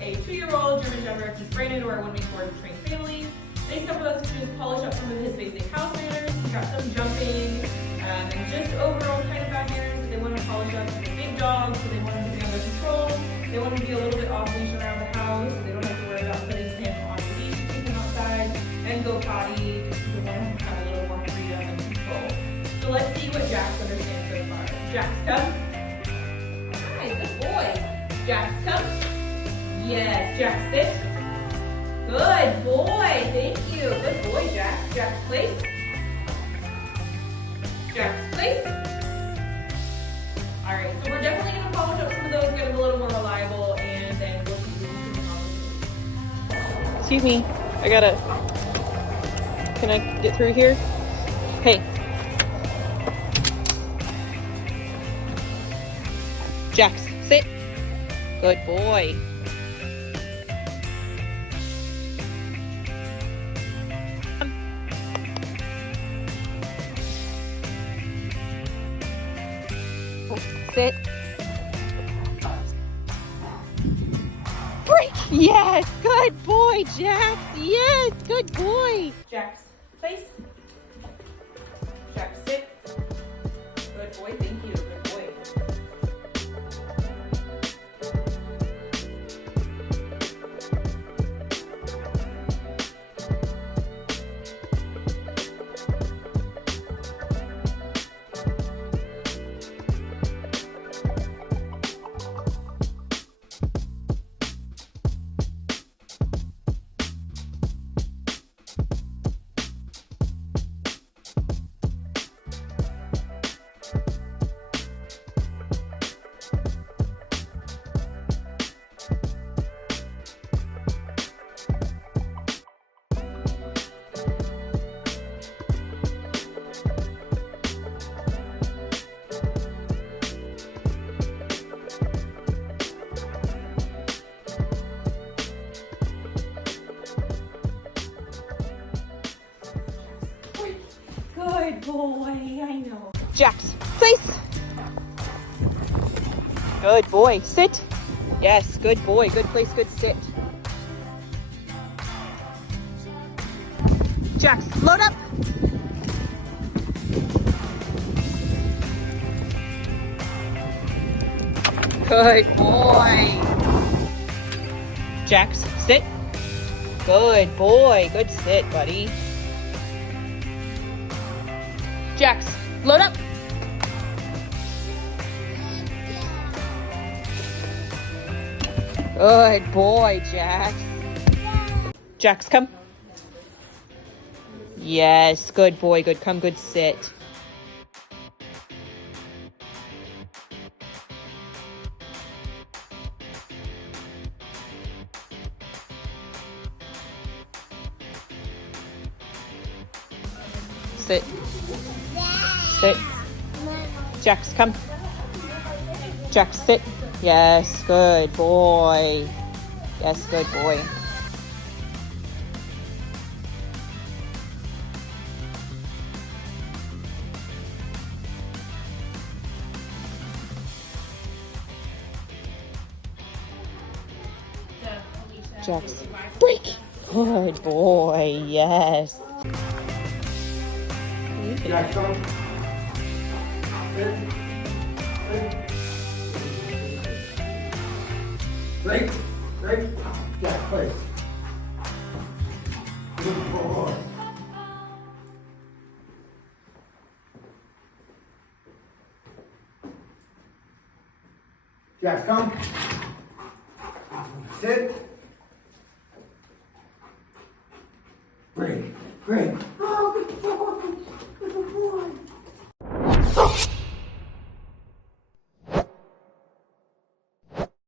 a 2-year-old German Shepherd, he's brand new to our 1 week board trained family. He's come with us to just polish up some of his basic house manners. He's got some jumping and just overall kind of bad manners that they want to polish up. He's a big dog, so they want him to be under control. They want him to be a little bit off leash around the house. So they don't have to worry about putting him on the leash, take him outside, and go potty. They want him to have a little more freedom and control. So let's see what Jax understands so far. Jax, come. Alright, good boy. Jax, come. Yes, Jax, sit. Good boy, thank you. Good boy, Jax. Jax, place. Jax, place. All right, so we're definitely gonna polish up some of those, get them a little more reliable, and then we'll see what we can. Excuse me, can I get through here? Hey. Jax, sit. Good boy. Sit. Break. Yes. Good boy, Jax. Yes. Good boy. Jax, place. Jax, sit. Good boy. Thank you. Good boy. Good boy, I know. Jax, place. Good boy. Sit. Yes. Good boy. Good place. Good sit. Jax, load up. Good boy. Jax, sit. Good boy. Good sit, buddy. Jax, load up. Good boy, Jax. Jax, come. Yes, good boy, good. Come, good sit. Sit. Sit. Jax, come. Jax, sit. Yes, good boy. Yes, good boy. Jax, break. Good boy, yes. Jax, come. Sit. Break. Break. Jax, place. Good boy. Jax, come. Sit. Break. Break. Oh, good boy.